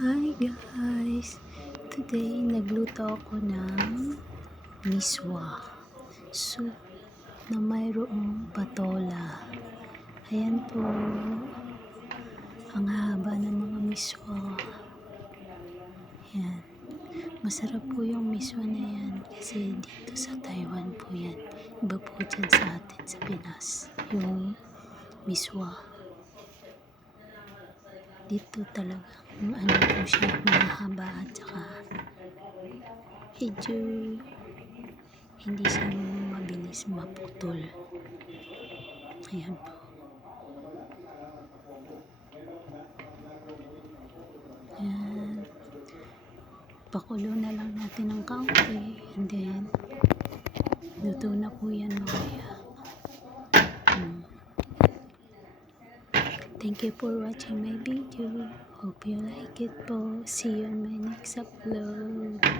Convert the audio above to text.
Hi guys! Today nagluto ako ng miswa soup na mayroong patola. Ayan po ang haba ng mga miswa. Ayan. Masarap po yung miswa na yan kasi dito sa Taiwan po yan. Iba po dyan sa atin sa Pinas yung miswa. Dito talagang ano po siya, mahaba at saka medyo hindi siya mabilis maputol. Ayan po. Ayan. Pakulo na lang natin ng kaunti and then luto na po yan mamaya. Thank you for watching my video. Hope you like it po. See you on my next upload.